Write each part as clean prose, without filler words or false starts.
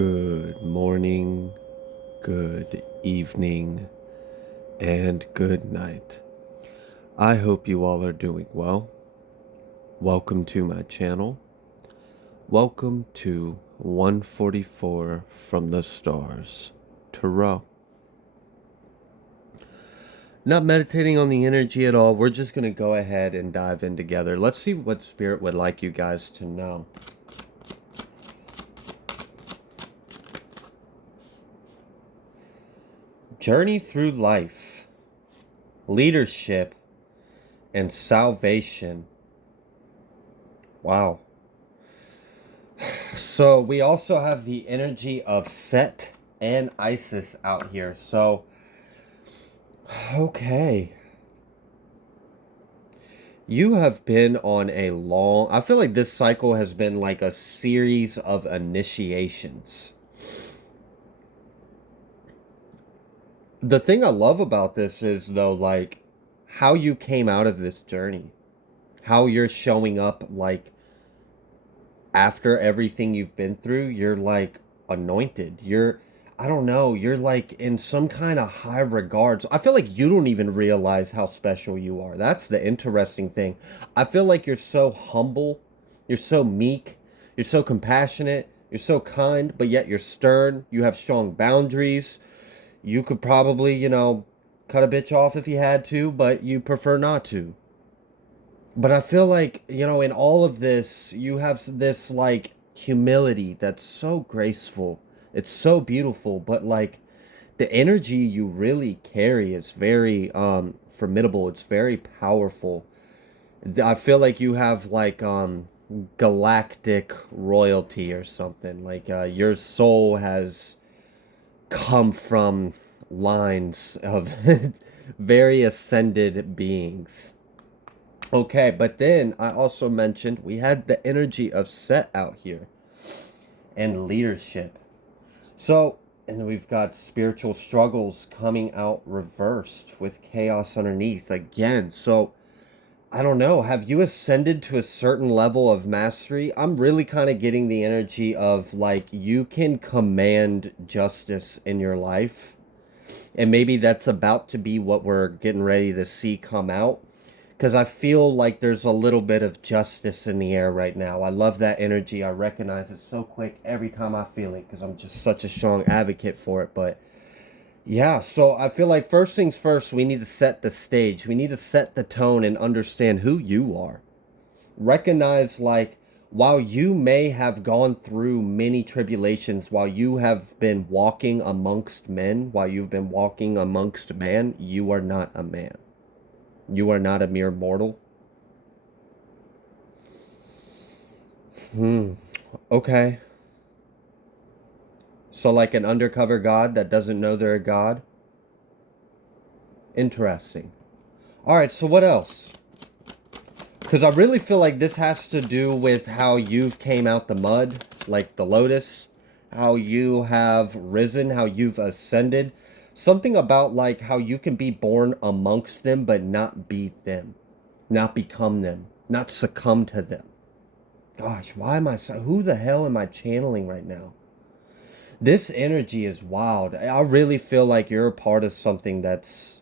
Good morning, good evening, and good night. I hope you all are doing well. Welcome to my channel. Welcome to 144 from the stars, Tarot. Not meditating on the energy at all. We're just going to go ahead and dive in together. Let's see what Spirit would like you guys to know. Journey through life, leadership, and salvation. Wow. So we also have the energy of Set and Isis out here. So, okay. You have been on a long... I feel like this cycle has been like a series of initiations. The thing I love about this is, though, like, how you came out of this journey. How you're showing up, like, after everything you've been through, you're like anointed. I don't know, you're like in some kind of high regards. I feel like you don't even realize how special you are. That's the interesting thing. I feel like you're so humble, you're so meek, you're so compassionate, you're so kind, but yet you're stern. You have strong boundaries. You could probably, cut a bitch off if you had to, but you prefer not to. But I feel like, in all of this, you have this, like, humility that's so graceful. It's so beautiful, but, like, the energy you really carry is very, formidable. It's very powerful. I feel like you have, like, galactic royalty or something. Like, your soul has come from lines of very ascended beings. Okay, but then I also mentioned we had the energy of Set out here and leadership. So, and we've got spiritual struggles coming out reversed with chaos underneath again. So, I don't know. Have you ascended to a certain level of mastery? I'm really kind of getting the energy of like you can command justice in your life. And maybe that's about to be what we're getting ready to see come out, because I feel like there's a little bit of justice in the air right now. I love that energy. I recognize it so quick every time I feel it because I'm just such a strong advocate for it. But yeah, so I feel like first things first, we need to set the stage. We need to set the tone and understand who you are. Recognize, like, while you may have gone through many tribulations, while you have been walking amongst men, while you've been walking amongst man, you are not a man. You are not a mere mortal. Okay. So like an undercover god that doesn't know they're a god? Interesting. Alright, so what else? Because I really feel like this has to do with how you've came out the mud, like the lotus. How you have risen, how you've ascended. Something about like how you can be born amongst them but not be them. Not become them. Not succumb to them. Gosh, why am I so... Who the hell am I channeling right now? This energy is wild. I really feel like you're a part of something that's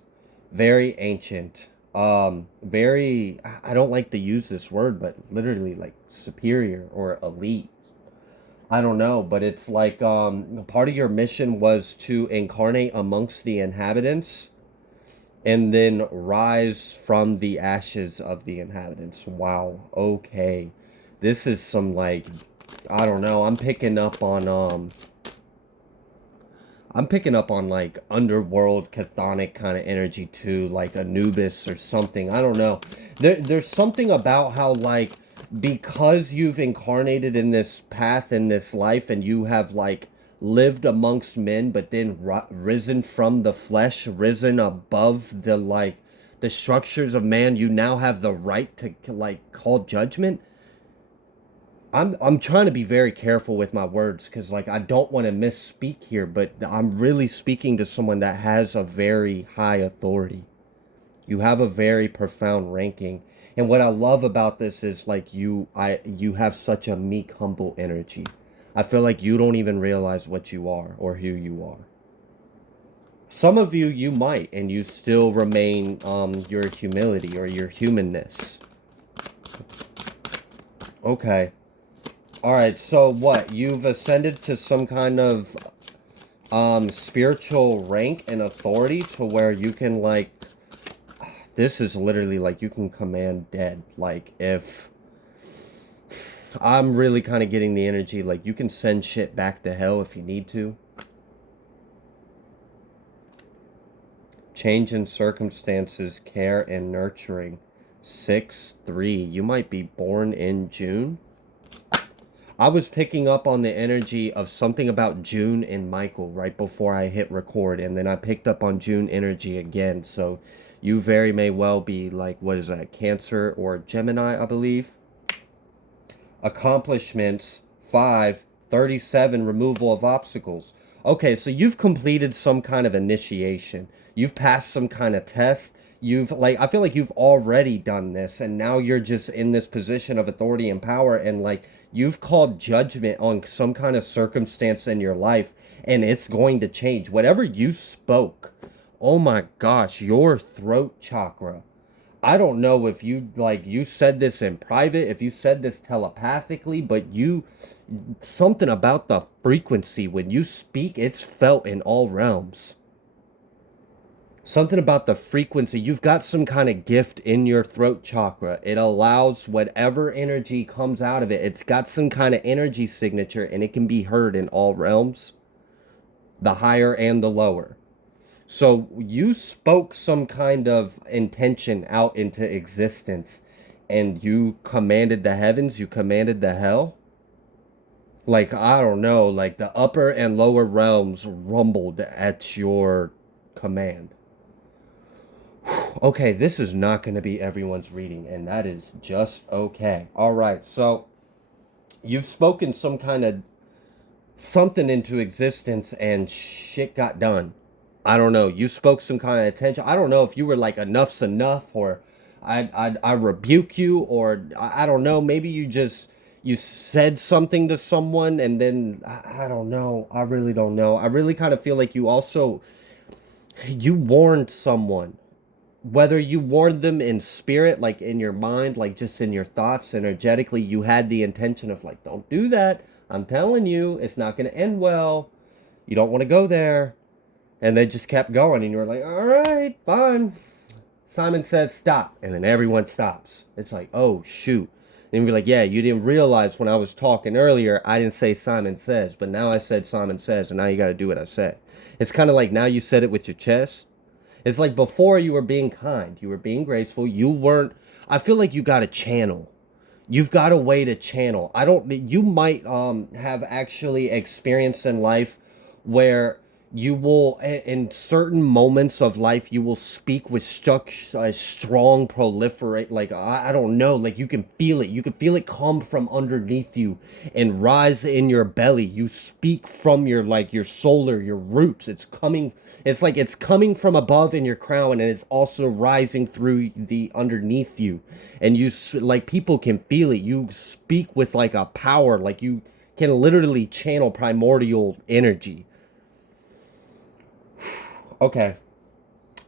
very ancient. Very... I don't like to use this word, but literally like superior or elite. I don't know, but it's like part of your mission was to incarnate amongst the inhabitants and then rise from the ashes of the inhabitants. Wow. Okay. This is some like, I don't know. I'm picking up on like underworld chthonic kind of energy too, like Anubis or something. I don't know. There's something about how like because you've incarnated in this path in this life and you have like lived amongst men but then risen from the flesh, risen above the like the structures of man, you now have the right to like call judgment. I'm trying to be very careful with my words because like I don't want to misspeak here, but I'm really speaking to someone that has a very high authority. You have a very profound ranking. And what I love about this is like you have such a meek, humble energy. I feel like you don't even realize what you are or who you are. Some of you might, and you still remain your humility or your humanness. Okay. All right. So what? You've ascended to some kind of spiritual rank and authority to where you can like. This is literally like you can command dead. Like if I'm really kind of getting the energy, like you can send shit back to hell if you need to. Change in circumstances, care and nurturing. 6-3. You might be born in June. I was picking up on the energy of something about June and Michael right before I hit record, and then I picked up on June energy again. So you very may well be like, what is that, Cancer or Gemini, I believe. Accomplishments 5-37. Removal of obstacles. Okay, so you've completed some kind of initiation. You've passed some kind of test. You've like, I feel like you've already done this, and now you're just in this position of authority and power, and like you've called judgment on some kind of circumstance in your life, and it's going to change. Whatever you spoke, oh my gosh, your throat chakra, I don't know if you like you said this in private, if you said this telepathically, but you something about the frequency when you speak, it's felt in all realms. Something about the frequency. You've got some kind of gift in your throat chakra. It allows whatever energy comes out of it. It's got some kind of energy signature and it can be heard in all realms, the higher and the lower. So you spoke some kind of intention out into existence and you commanded the heavens, you commanded the hell. Like, I don't know, like the upper and lower realms rumbled at your command. Okay, this is not going to be everyone's reading, and that is just okay. All right, so you've spoken some kind of something into existence and shit got done. I don't know. You spoke some kind of attention. I don't know if you were like enough's enough, or I rebuke you, or I don't know. Maybe you said something to someone and then I don't know. I really don't know. I really kind of feel like you also you warned someone. Whether you warned them in spirit, like in your mind, like just in your thoughts, energetically, you had the intention of like, don't do that. I'm telling you, it's not going to end well. You don't want to go there. And they just kept going, and you were like, all right, fine. Simon says stop, and then everyone stops. It's like, oh, shoot. And you're like, yeah, you didn't realize when I was talking earlier, I didn't say Simon says, but now I said Simon says, and now you got to do what I said. It's kind of like now you said it with your chest. It's like before you were being kind, you were being graceful, you weren't. I feel like you got a channel. You've got a way to channel. I don't. You might have actually experienced in life where you will, in certain moments of life, you will speak with such a strong proliferate. Like I don't know. Like you can feel it. You can feel it come from underneath you and rise in your belly. You speak from your like your solar, your roots. It's coming. It's like it's coming from above in your crown, and it's also rising through the underneath you. And you like people can feel it. You speak with like a power. Like you can literally channel primordial energy. Okay.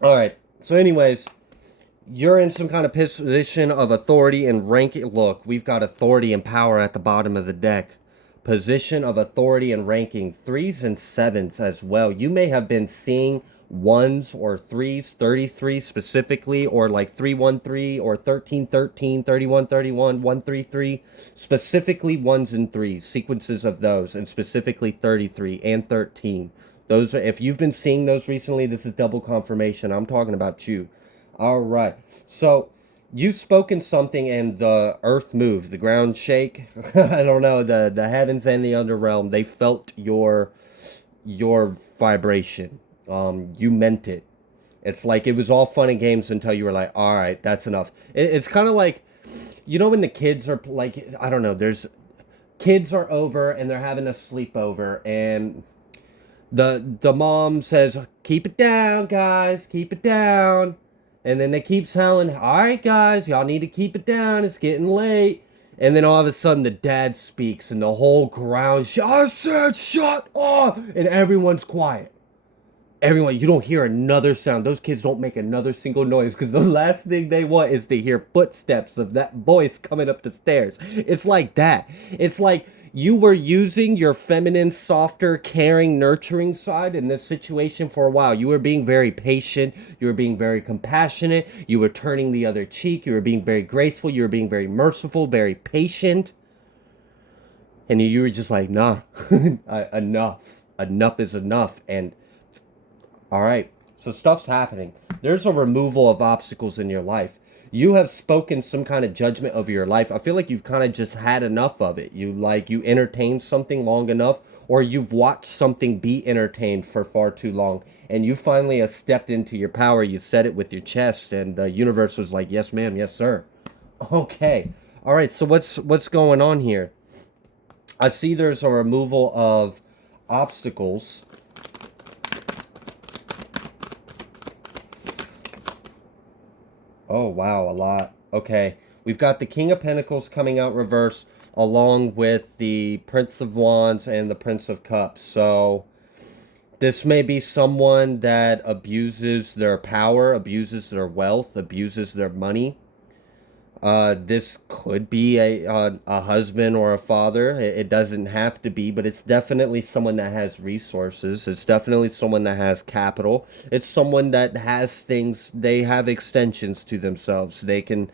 All right. So, anyways, you're in some kind of position of authority and rank. Look, we've got authority and power at the bottom of the deck. Position of authority and ranking. 3s and 7s as well. You may have been seeing 1s or 3s, 33 specifically, or like 313 or 1313, 3131, 133. Specifically 1s and 3s, sequences of those, and specifically 33 and 13. Those are, if you've been seeing those recently, this is double confirmation. I'm talking about you. All right. So you've spoken something and the earth moved, the ground shake. I don't know, the heavens and the underrealm, they felt your vibration. You meant it. It's like it was all fun and games until you were like, all right, that's enough. It's kind of like, you know, when the kids are like, I don't know, there's kids are over and they're having a sleepover and the mom says, keep it down, guys, keep it down. And then they keep telling, all right, guys, y'all need to keep it down. It's getting late. And then all of a sudden the dad speaks and the whole ground, I said shut up! And everyone's quiet. Everyone, you don't hear another sound. Those kids don't make another single noise because the last thing they want is to hear footsteps of that voice coming up the stairs. It's like that. It's like you were using your feminine, softer, caring, nurturing side in this situation for a while. You were being very patient. You were being very compassionate. You were turning the other cheek. You were being very graceful. You were being very merciful, very patient. And you were just like, nah, enough. Enough is enough. And all right. So stuff's happening. There's a removal of obstacles in your life. You have spoken some kind of judgment over your life. I feel like you've kind of just had enough of it. You entertained something long enough, or you've watched something be entertained for far too long, and you finally have stepped into your power. You said it with your chest, and the universe was like, "Yes, ma'am. Yes, sir." Okay. All right. So what's going on here? I see there's a removal of obstacles. Oh, wow, a lot. Okay. We've got the King of Pentacles coming out reverse along with the Prince of Wands and the Prince of Cups. So this may be someone that abuses their power, abuses their wealth, abuses their money. This could be a husband or a father. It doesn't have to be, but it's definitely someone that has resources. It's definitely someone that has capital. It's someone that has things. They have extensions to themselves. They can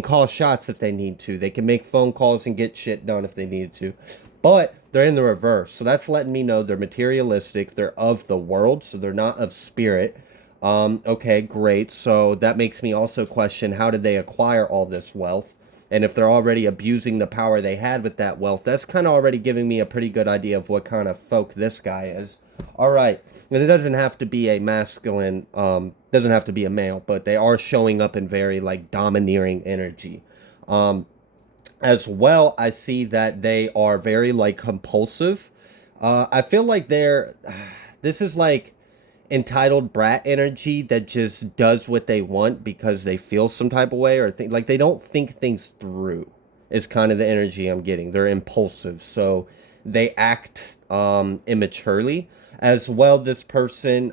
call shots if they need to. They can make phone calls and get shit done if they need to. But they're in the reverse. So that's letting me know they're materialistic. They're of the world, so they're not of spirit. Okay, great. So that makes me also question, how did they acquire all this wealth? And if they're already abusing the power they had with that wealth, that's kind of already giving me a pretty good idea of what kind of folk this guy is. All right. And it doesn't have to be a masculine, doesn't have to be a male, but they are showing up in very like domineering energy. As well, I see that they are very like compulsive. I feel like this is like entitled brat energy that just does what they want because they feel some type of way or think like they don't think things through is kind of the energy I'm getting. They're impulsive, so they act immaturely. As well, this person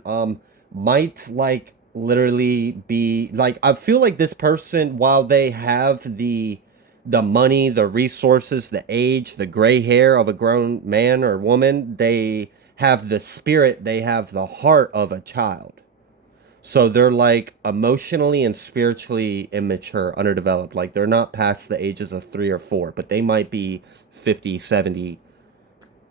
might like literally be like, I feel like this person, while they have the money, the resources, the age, the gray hair of a grown man or woman, they have the spirit, they have the heart of a child. So they're like emotionally and spiritually immature, underdeveloped. Like they're not past the ages of 3 or 4, but they might be 50, 70,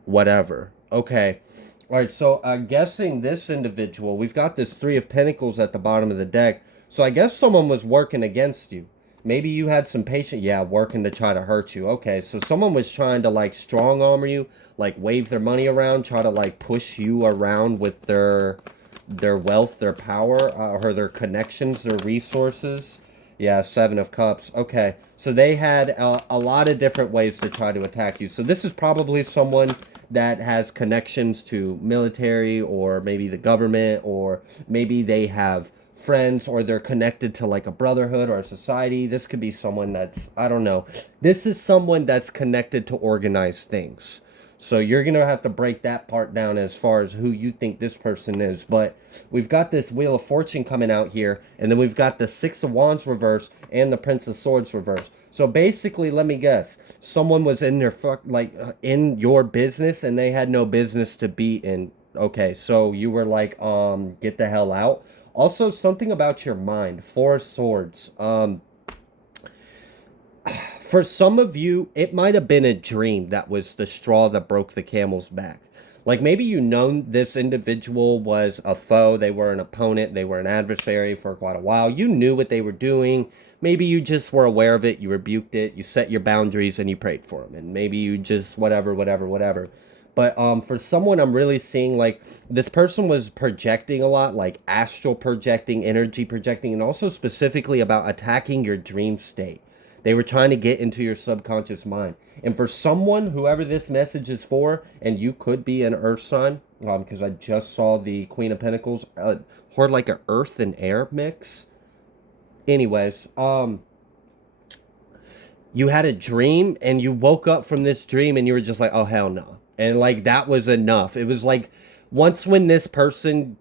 whatever. Okay. All right. So I'm guessing this individual, we've got this 3 of Pentacles at the bottom of the deck. So I guess someone was working against you. Maybe you had some patience. Yeah, working to try to hurt you. Okay, so someone was trying to like strong arm you, like wave their money around, try to like push you around with their wealth, their power, or their connections, their resources. Yeah, 7 of Cups. Okay, so they had a lot of different ways to try to attack you. So this is probably someone that has connections to military or maybe the government, or maybe they have friends, or they're connected to like a brotherhood or a society. This could be someone that's, I don't know. This is someone that's connected to organized things. So you're going to have to break that part down as far as who you think this person is. But we've got this Wheel of Fortune coming out here, and then we've got the 6 of Wands reverse and the Prince of Swords reverse. So basically, let me guess, someone was in their in your business and they had no business to be in. Okay, so you were like, get the hell out. Also, something about your mind. 4 of Swords. For some of you, it might have been a dream that was the straw that broke the camel's back. Like maybe you know this individual was a foe, they were an opponent, they were an adversary for quite a while. You knew what they were doing. Maybe you just were aware of it, you rebuked it, you set your boundaries, and you prayed for them. And maybe you just whatever. But for someone, I'm really seeing like this person was projecting a lot, like astral projecting, energy projecting, and also specifically about attacking your dream state. They were trying to get into your subconscious mind. And for someone, whoever this message is for, and you could be an earth sign, because I just saw the Queen of Pentacles, or like an earth and air mix. Anyways, you had a dream and you woke up from this dream and you were just like, oh, hell no. And like, that was enough. It was like, once when this person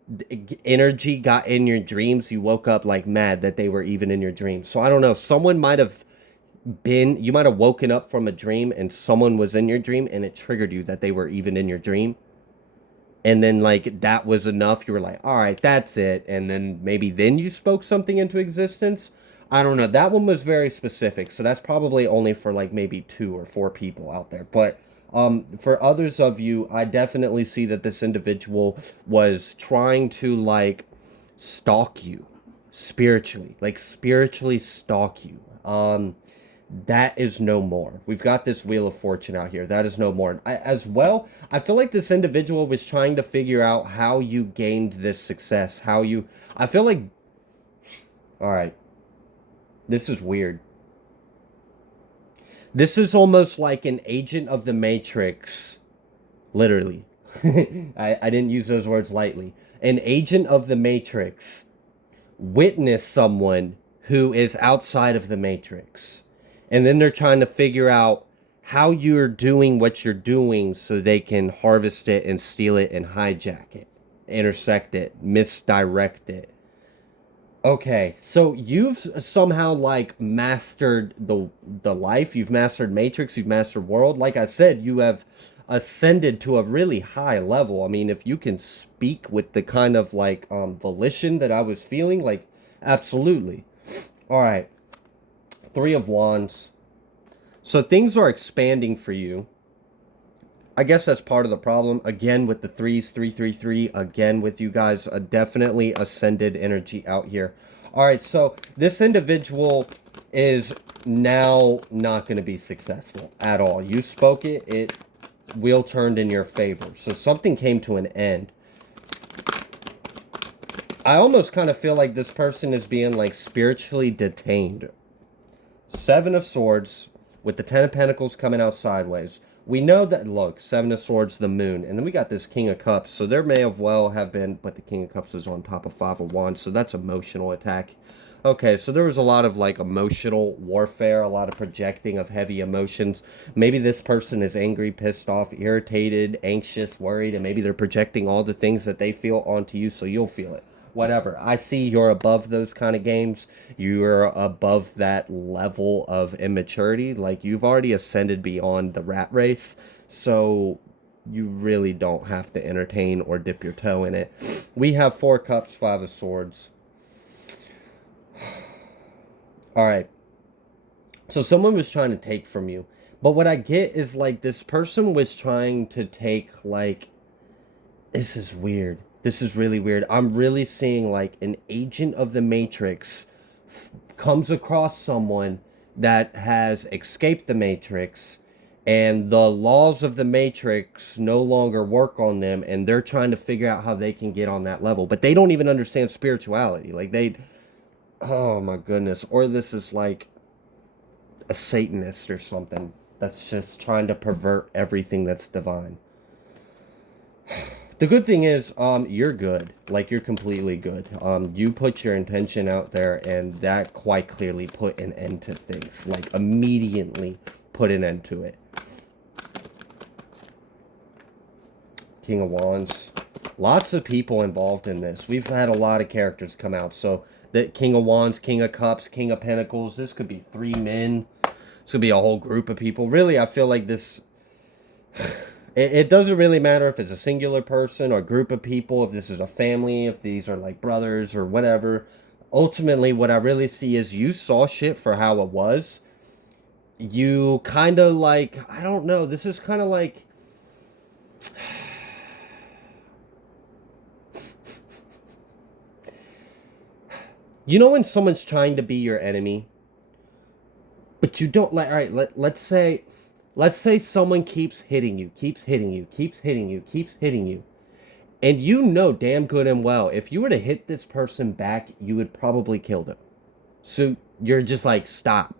energy got in your dreams, you woke up like mad that they were even in your dreams. So I don't know. Someone might have you might have woken up from a dream and someone was in your dream and it triggered you that they were even in your dream. And then like that was enough. You were like, all right, that's it. And then maybe then you spoke something into existence. I don't know. That one was very specific. So that's probably only for like maybe 2 or 4 people out there. But for others of you, I definitely see that this individual was trying to like stalk you spiritually, like spiritually stalk you. That is no more. We've got this Wheel of Fortune out here. That is no more. As well, I feel like this individual was trying to figure out how you gained this success. How you. I feel like. All right. This is weird. This is almost like an agent of the Matrix. Literally. I didn't use those words lightly. An agent of the Matrix witnessed someone who is outside of the Matrix. And then they're trying to figure out how you're doing what you're doing so they can harvest it and steal it and hijack it, intersect it, misdirect it. Okay, so you've somehow like mastered the life, you've mastered Matrix, you've mastered world. Like I said, you have ascended to a really high level. I mean, if you can speak with the kind of like volition that I was feeling, like absolutely. All right. 3 of Wands. So things are expanding for you. I guess that's part of the problem. Again, with the threes, 333. Again, with you guys, a definitely ascended energy out here. All right, so this individual is now not going to be successful at all. You spoke it. It wheel turned in your favor. So something came to an end. I almost kind of feel like this person is being like spiritually detained. 7 of Swords with the 10 of Pentacles coming out sideways. We know that, look, 7 of Swords, the moon. And then we got this King of Cups. So there may have well have been, but the King of Cups is on top of 5 of Wands. So that's emotional attack. Okay, so there was a lot of like emotional warfare, a lot of projecting of heavy emotions. Maybe this person is angry, pissed off, irritated, anxious, worried, and maybe they're projecting all the things that they feel onto you so you'll feel it. Whatever. I see you're above those kind of games. You're above that level of immaturity. Like, you've already ascended beyond the rat race. So you really don't have to entertain or dip your toe in it. We have 4 Cups, 5 of Swords. All right. So someone was trying to take from you. But what I get is, like, this person was trying to take, like, this is weird. This is really weird. I'm really seeing like an agent of the Matrix comes across someone that has escaped the Matrix and the laws of the Matrix no longer work on them and they're trying to figure out how they can get on that level. But they don't even understand spirituality. Like oh my goodness. Or this is like a Satanist or something that's just trying to pervert everything that's divine. The good thing is, you're good. Like, you're completely good. You put your intention out there, and that quite clearly put an end to things. Like, immediately put an end to it. King of Wands. Lots of people involved in this. We've had a lot of characters come out. So, the King of Wands, King of Cups, King of Pentacles. This could be 3 men. This could be a whole group of people. Really, I feel like this... It doesn't really matter if it's a singular person or group of people, if this is a family, if these are like brothers or whatever. Ultimately, what I really see is you saw shit for how it was. You kind of like, I don't know, this is kind of like... You know when someone's trying to be your enemy, but you don't like, all right, let's say someone keeps hitting you, keeps hitting you, keeps hitting you, keeps hitting you. And you know damn good and well, if you were to hit this person back, you would probably kill them. So you're just like, stop,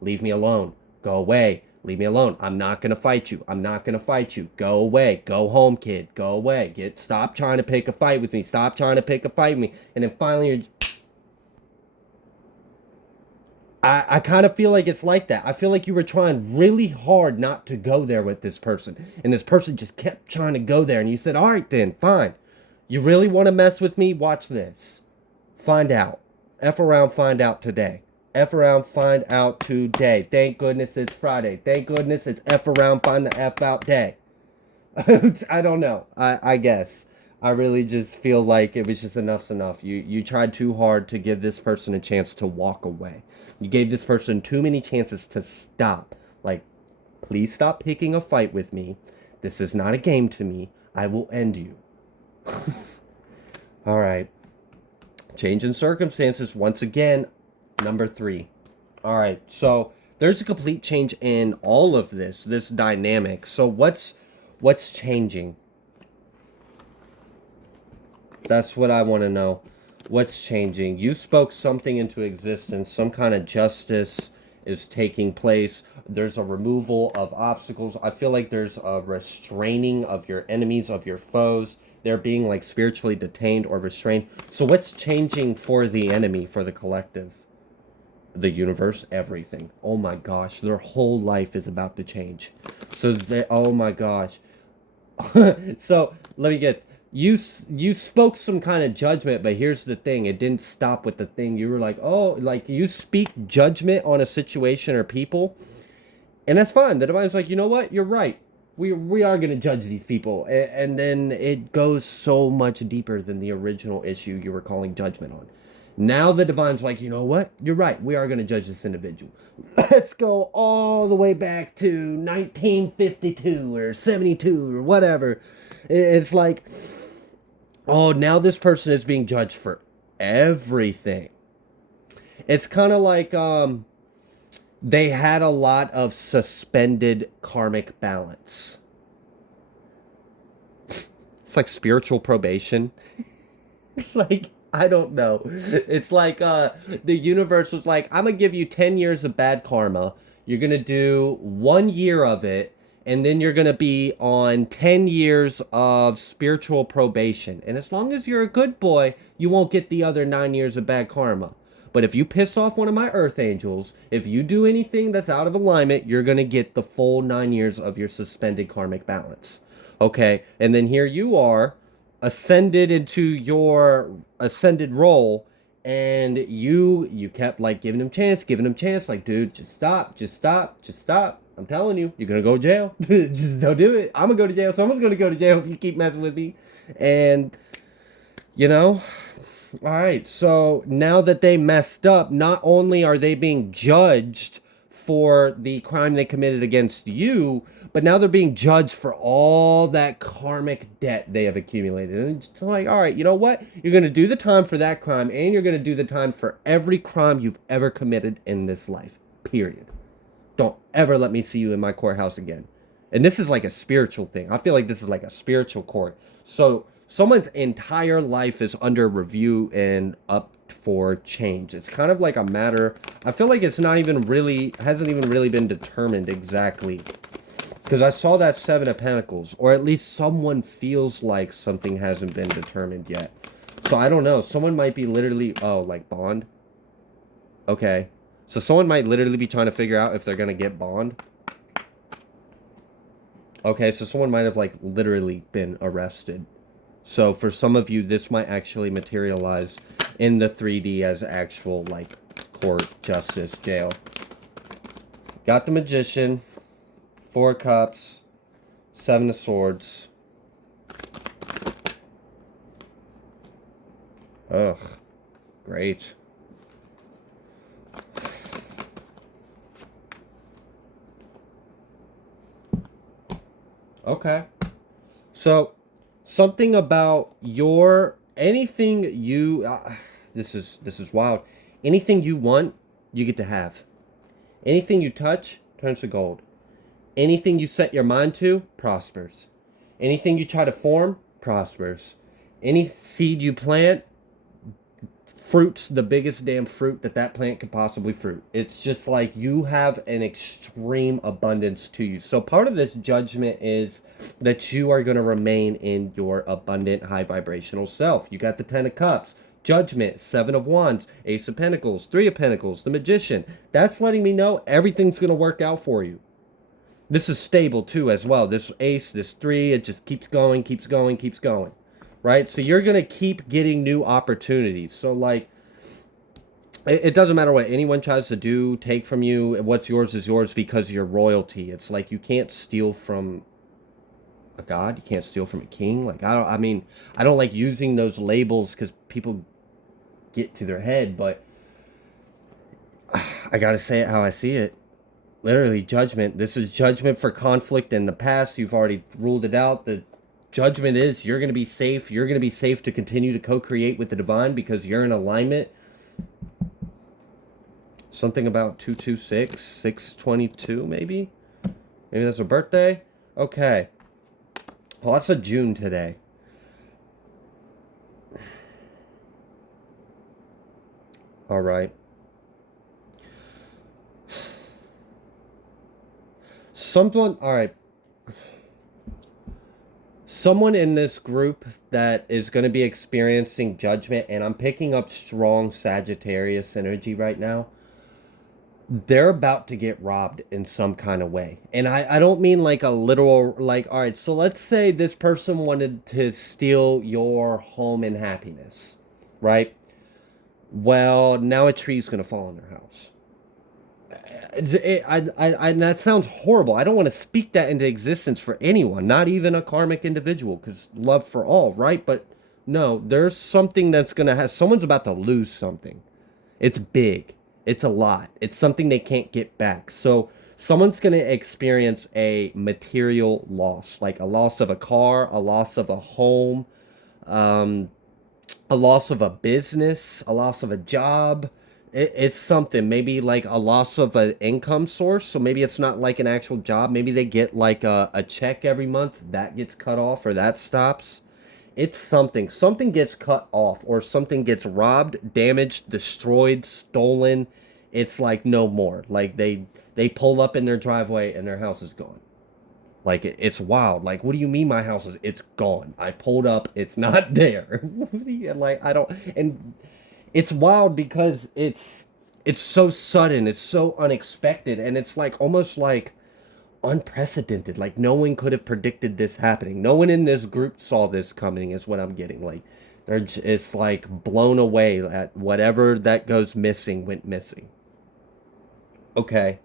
leave me alone, go away, leave me alone. I'm not going to fight you. I'm not going to fight you. Go away. Go home, kid. Go away. Stop trying to pick a fight with me. Stop trying to pick a fight with me. And then finally you're just, I kind of feel like it's like that. I feel like you were trying really hard not to go there with this person. And this person just kept trying to go there. And you said, all right, then, fine. You really want to mess with me? Watch this. Find out. F around, find out today. F around, find out today. Thank goodness it's Friday. Thank goodness it's F around, find the F out day. I don't know. I guess. I really just feel like it was just enough's enough. You tried too hard to give this person a chance to walk away. You gave this person too many chances to stop. Like, please stop picking a fight with me. This is not a game to me. I will end you. All right. Change in circumstances once again. Number 3. All right. So there's a complete change in all of this dynamic. So what's changing? That's what I want to know. What's changing? You spoke something into existence. Some kind of justice is taking place. There's a removal of obstacles. I feel like there's a restraining of your enemies, of your foes. They're being like spiritually detained or restrained. So what's changing for the enemy, for the collective? The universe, everything. Oh my gosh, their whole life is about to change. So oh my gosh. So let me get, you spoke some kind of judgment, but here's the thing, it didn't stop with the thing. You were like, oh, like you speak judgment on a situation or people, and that's fine. The divine's like, you know what, you're right, we are going to judge these people, and then it goes so much deeper than the original issue you were calling judgment on. Now the divine's like, you know what, you're right, we are going to judge this individual. Let's go all the way back to 1952 or 72 or whatever. It's like, oh, now this person is being judged for everything. It's kind of like they had a lot of suspended karmic balance. It's like spiritual probation. Like, I don't know. It's like the universe was like, I'm going to give you 10 years of bad karma. You're going to do 1 year of it. And then you're going to be on 10 years of spiritual probation. And as long as you're a good boy, you won't get the other 9 years of bad karma. But if you piss off one of my earth angels, if you do anything that's out of alignment, you're going to get the full 9 years of your suspended karmic balance. Okay? And then here you are, ascended into your ascended role, and you kept like giving him chance, like, dude, just stop. I'm telling you, you're gonna go to jail. Just don't do it. I'm gonna go to jail. Someone's gonna go to jail if you keep messing with me. And all right, so now that they messed up, not only are they being judged for the crime they committed against you, but now they're being judged for all that karmic debt they have accumulated. And it's like, all right, you know what? You're going to do the time for that crime, and you're going to do the time for every crime you've ever committed in this life, period. Don't ever let me see you in my courthouse again. And this is like a spiritual thing. I feel like this is like a spiritual court. So someone's entire life is under review and up for change. It's kind of like a matter, I feel like it's not even really, hasn't even really been determined exactly. Because I saw that 7 of Pentacles, or at least someone feels like something hasn't been determined yet. So I don't know. Someone might be literally, oh, like bond? Okay. So someone might literally be trying to figure out if they're going to get bond. Okay, so someone might have like literally been arrested. So for some of you, this might actually materialize in the 3D as actual like court, justice, jail. Got the Magician, 4 Cups, 7 of Swords. Ugh, great. Okay. So, something about your, anything you, this is wild. Anything you want, you get to have. Anything you touch turns to gold. Anything you set your mind to prospers. Anything you try to form prospers. Any seed you plant fruits the biggest damn fruit that plant could possibly fruit. It's just like you have an extreme abundance to you. So part of this judgment is that you are going to remain in your abundant high vibrational self. You got the 10 of Cups. Judgment, Seven of Wands, Ace of Pentacles, Three of Pentacles, the Magician. That's letting me know everything's going to work out for you. This is stable too as well. This ace, this three, it just keeps going, keeps going, keeps going. Right? So you're going to keep getting new opportunities. So like, it doesn't matter what anyone tries to do, take from you. What's yours is yours because you're royalty. It's like you can't steal from a god. You can't steal from a king. Like, I don't like using those labels because people get to their head, but I got to say it how I see it. Literally, judgment. This is judgment for conflict in the past. You've already ruled it out. The judgment is you're going to be safe. You're going to be safe to continue to co-create with the divine because you're in alignment. Something about 226, 622 maybe? Maybe that's a birthday? Okay. Well, that's a June today. All right. All right. Someone in this group that is going to be experiencing judgment, and I'm picking up strong Sagittarius energy right now. They're about to get robbed in some kind of way. And I don't mean like a literal, like, all right, so let's say this person wanted to steal your home and happiness, right? Well, now a tree's going to fall on their house. That sounds horrible. I don't want to speak that into existence for anyone, not even a karmic individual, because love for all, right? But no, there's something that's going to have, someone's about to lose something. It's big. It's a lot. It's something they can't get back. So someone's going to experience a material loss, like a loss of a car, a loss of a home, um, a loss of a business, a loss of a job. It's something, maybe like a loss of an income source. So maybe it's not like an actual job. Maybe they get like a check every month that gets cut off or that stops. It's something. Something gets cut off or something gets robbed, damaged, destroyed, stolen. It's like no more. Like they pull up in their driveway and their house is gone. Like it's wild. Like, what do you mean my house is? It's gone. I pulled up. It's not there. Like I don't. And it's wild because it's so sudden. It's so unexpected, and it's like almost like unprecedented. Like no one could have predicted this happening. No one in this group saw this coming. Is what I'm getting. Like it's like blown away at whatever that goes missing went missing. Okay.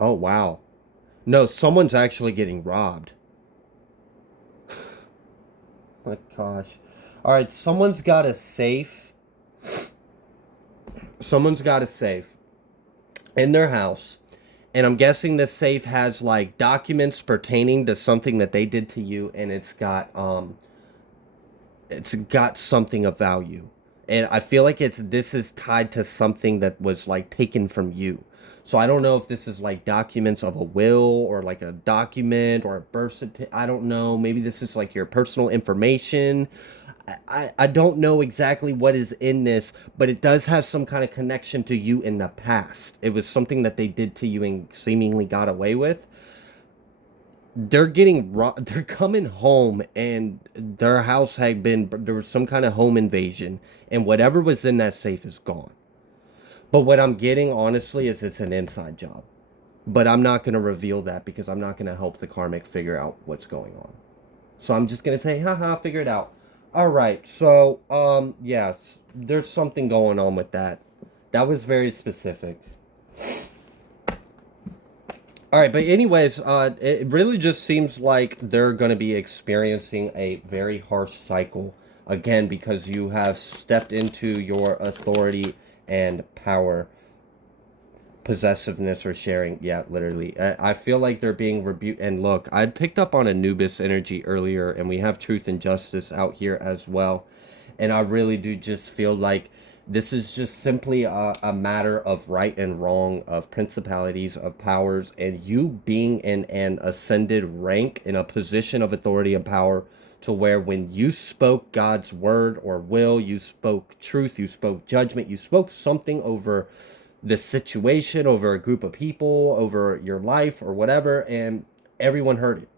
Oh wow. No, someone's actually getting robbed. My gosh. All right, someone's got a safe. Someone's got a safe in their house. And I'm guessing this safe has like documents pertaining to something that they did to you, and it's got something of value. And I feel like this is tied to something that was like taken from you. So I don't know if this is like documents of a will or like a document or a birth certificate. I don't know. Maybe this is like your personal information. I don't know exactly what is in this, but it does have some kind of connection to you in the past. It was something that they did to you and seemingly got away with. They're coming home, and their house had been, there was some kind of home invasion, and whatever was in that safe is gone. But what I'm getting honestly is it's an inside job, but I'm not going to reveal that because I'm not going to help the karmic figure out what's going on. So I'm just going to say haha, figure it out. All right, so yes, there's something going on with that. That was very specific. All right, but anyways, it really just seems like they're going to be experiencing a very harsh cycle again because you have stepped into your authority and power, possessiveness or sharing. Yeah, literally. I feel like they're being rebuked. And look, I'd picked up on Anubis energy earlier, and we have truth and justice out here as well. And I really do just feel like this is just simply a matter of right and wrong, of principalities, of powers, and you being in an ascended rank in a position of authority and power to where when you spoke God's word or will, you spoke truth, you spoke judgment, you spoke something over the situation, over a group of people, over your life or whatever, and everyone heard it.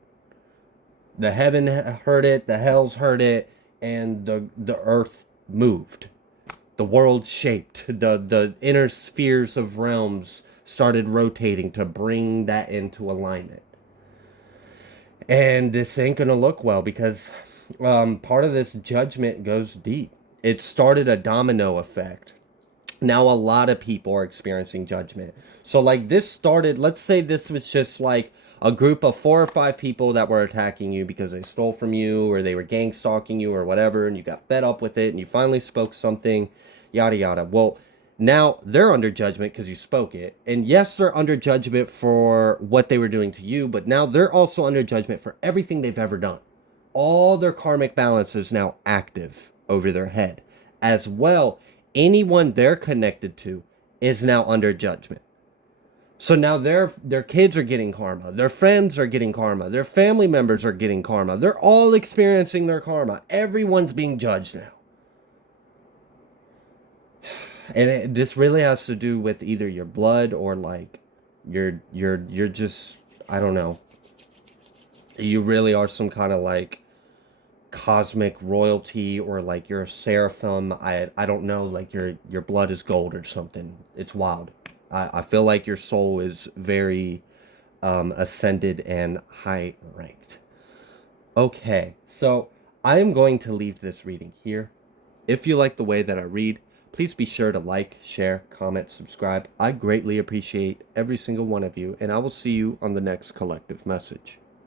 The heaven heard it, the hells heard it, and the earth moved. The world shaped. The inner spheres of realms started rotating to bring that into alignment. And this ain't gonna look well because part of this judgment goes deep. It started a domino effect. Now a lot of people are experiencing judgment. So like this started, let's say this was just like a group of 4 or 5 people that were attacking you because they stole from you or they were gang stalking you or whatever, and you got fed up with it and you finally spoke something, yada yada. Well, now they're under judgment because you spoke it. And yes, they're under judgment for what they were doing to you, but now they're also under judgment for everything they've ever done. All their karmic balance is now active over their head. As well, anyone they're connected to is now under judgment. So now their kids are getting karma, their friends are getting karma, their family members are getting karma. They're all experiencing their karma. Everyone's being judged now. And this really has to do with either your blood or like you're just, I don't know. You really are some kind of like cosmic royalty, or like you're a seraphim. I don't know, like your blood is gold or something. It's wild. I feel like your soul is very ascended and high ranked. Okay, so I am going to leave this reading here. If you like the way that I read, please be sure to like, share, comment, subscribe. I greatly appreciate every single one of you, and I will see you on the next collective message.